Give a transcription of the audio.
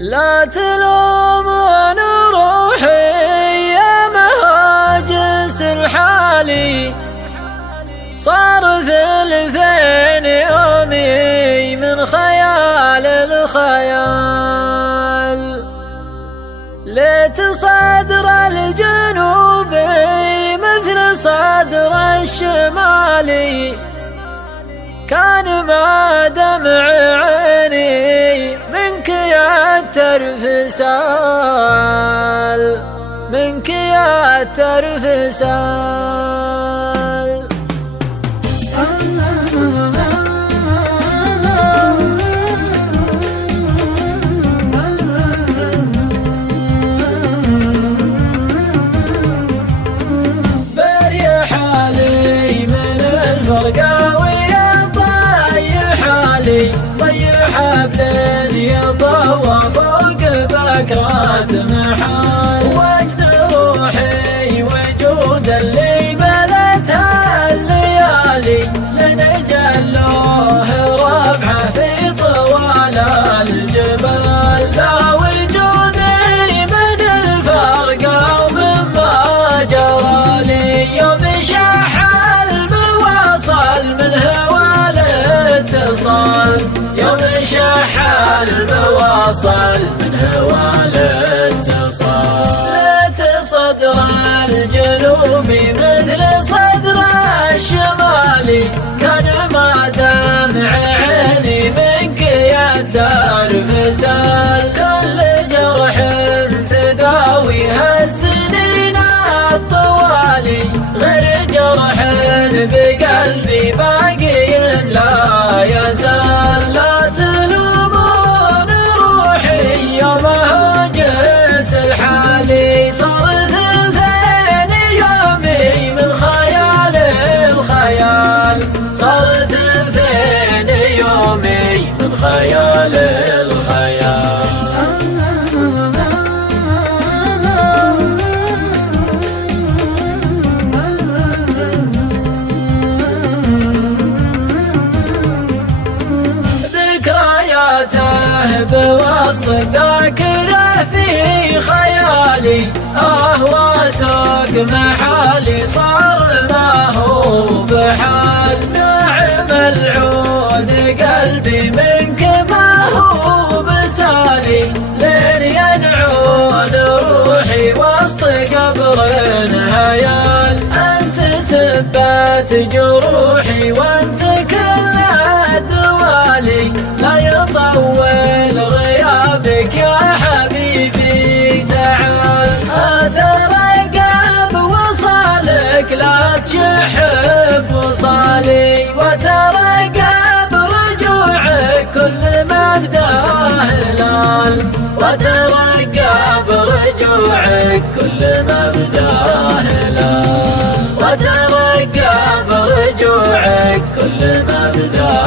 لا تلومون روحي يا مهاجس الحالي، صار ثلثين يومي من خيال الخيال. ليت صدر الجنوبي مثل صدر الشمالي، كان ما دمع عيني منك يعترف سال، منك يعترف سال. بريح حالي من الفرقاوي طيح بليل يضوى فوق بكرات محال، وجد روحي وجود اللي ملتها الليالي، لنجلوه ربعه في طوال الجبال. لا وجودي من الفرقة ومما جرى لي، يوم شح المواصل من هوى الاتصال، يوم شح المواصل من هوى الاتصال. ليت صدر الجنوبي مثل صدر الشمالي، كان ما دمع عيني منك يعترف سال. كل جرح تداويها السنين الطوالي، غير جرح بقلبي باقي لا يزال. لا تلومون روحي يا مهاجس الحالي، صار ثلثين يومي من خيال الخيال، صار ثلثين يومي من خيال الخيال. بوسط الذاكرة في خيالي، واسوق محالي صار ما هو بحال. ناعم العود قلبي منك ما هو بسالي، لين ينعون روحي وسط قبر هيال. انت سبت جروحي وانت كل الدوالي، لا يطول غيابك يا حبيبي تعال. أترقب وصالك لا تشح بوصالي، وترقب رجوعك كل ما بداه هلال، وترقب رجوعك كل ما بداه هلال، وترقب رجوعك كل ما بداه